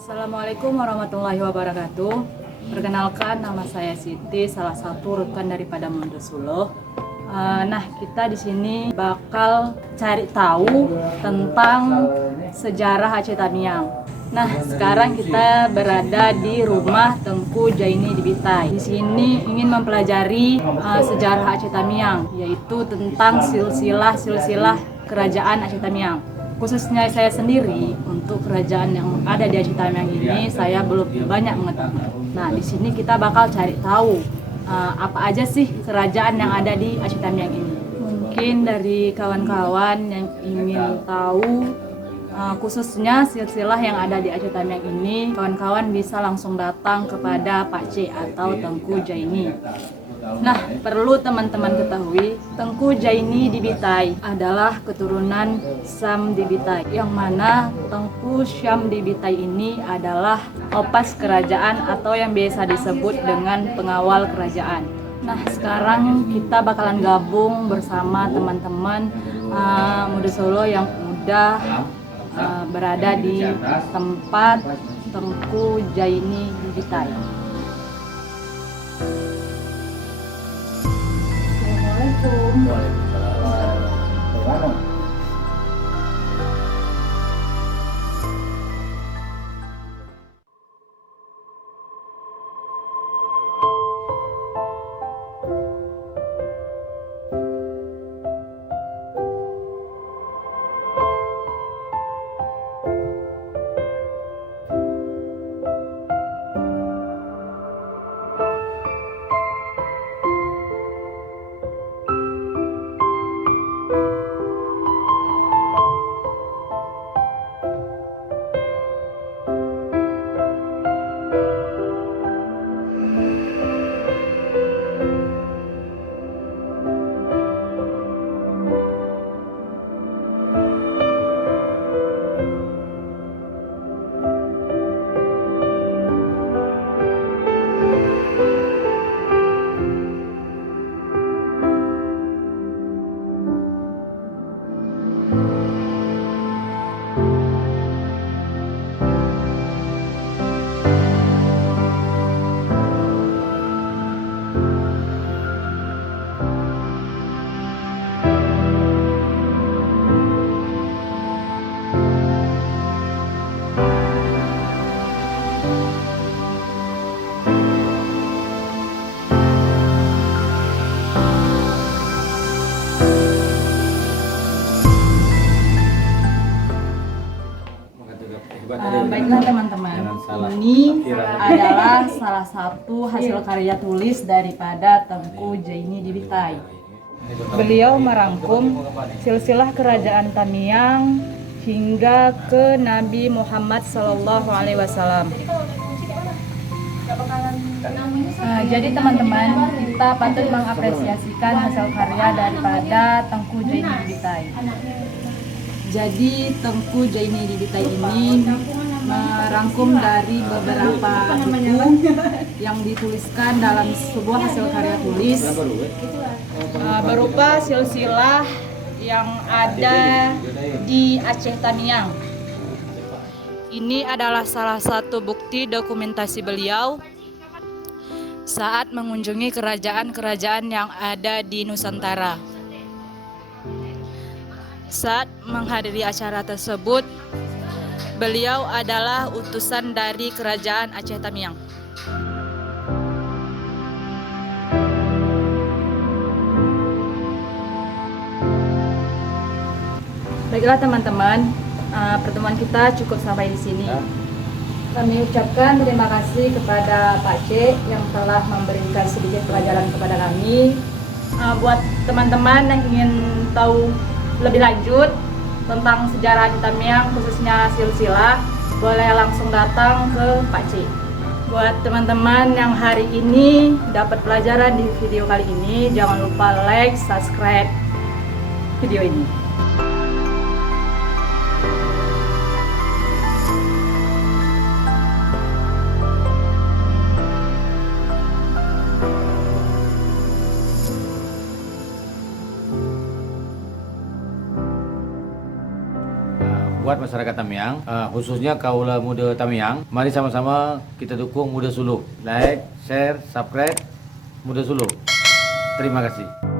Assalamualaikum warahmatullahi wabarakatuh. Perkenalkan, nama saya Siti, salah satu rekan daripada Mondosulo. Nah, kita di sini bakal cari tahu tentang sejarah Aceh Tamiang. Nah, sekarang kita berada di rumah Tengku Jaini di Bitai. Di sini ingin mempelajari sejarah Aceh Tamiang, yaitu tentang silsilah kerajaan Aceh Tamiang. Khususnya saya sendiri, untuk kerajaan yang ada di Aceh Tamiang ini saya belum banyak mengetahui. Nah, di sini kita bakal cari tahu apa aja sih kerajaan yang ada di Aceh Tamiang ini. Mungkin dari kawan-kawan yang ingin tahu khususnya silsilah yang ada di Aceh Tamiang ini, kawan-kawan bisa langsung datang kepada Pak C atau Tengku Jaini. Nah, perlu teman-teman ketahui, Tengku Jaini di Bitai adalah keturunan Syam di Bitai, yang mana Tengku Syam di Bitai ini adalah opas kerajaan atau yang biasa disebut dengan pengawal kerajaan. Nah, sekarang kita bakalan gabung bersama teman-teman Mondosulo yang udah berada di tempat Tengku Jaini di Bitai. Waalaikumsalam. Baiklah teman-teman, ini adalah salah satu hasil karya tulis daripada Tengku Jaini di Bitai. Beliau merangkum silsilah kerajaan Tamiang hingga ke Nabi Muhammad SAW. Jadi teman-teman, kita patut mengapresiasikan hasil karya daripada Tengku Jaini di Bitai. Jadi Tengku Jaini di Bitai ini merangkum dari beberapa buku yang dituliskan dalam sebuah hasil karya tulis berupa silsilah yang ada di Aceh Tamiang. Ini adalah salah satu bukti dokumentasi beliau saat mengunjungi kerajaan-kerajaan yang ada di Nusantara. Saat menghadiri acara tersebut, beliau adalah utusan dari kerajaan Aceh Tamiang. Baiklah teman-teman, pertemuan kita cukup sampai di sini. Kami ucapkan terima kasih kepada Pak C yang telah memberikan sedikit pelajaran kepada kami. Buat teman-teman yang ingin tahu lebih lanjut tentang sejarah Aceh Tamiang, khususnya silsilah, boleh langsung datang ke Pak C. Buat teman-teman yang hari ini dapat pelajaran di video kali ini, jangan lupa like, subscribe video ini. Buat buat masyarakat Tamiang, khususnya kaula muda Tamiang. Mari sama-sama kita dukung Muda Suluh. Like, share, subscribe Muda Suluh. Terima kasih.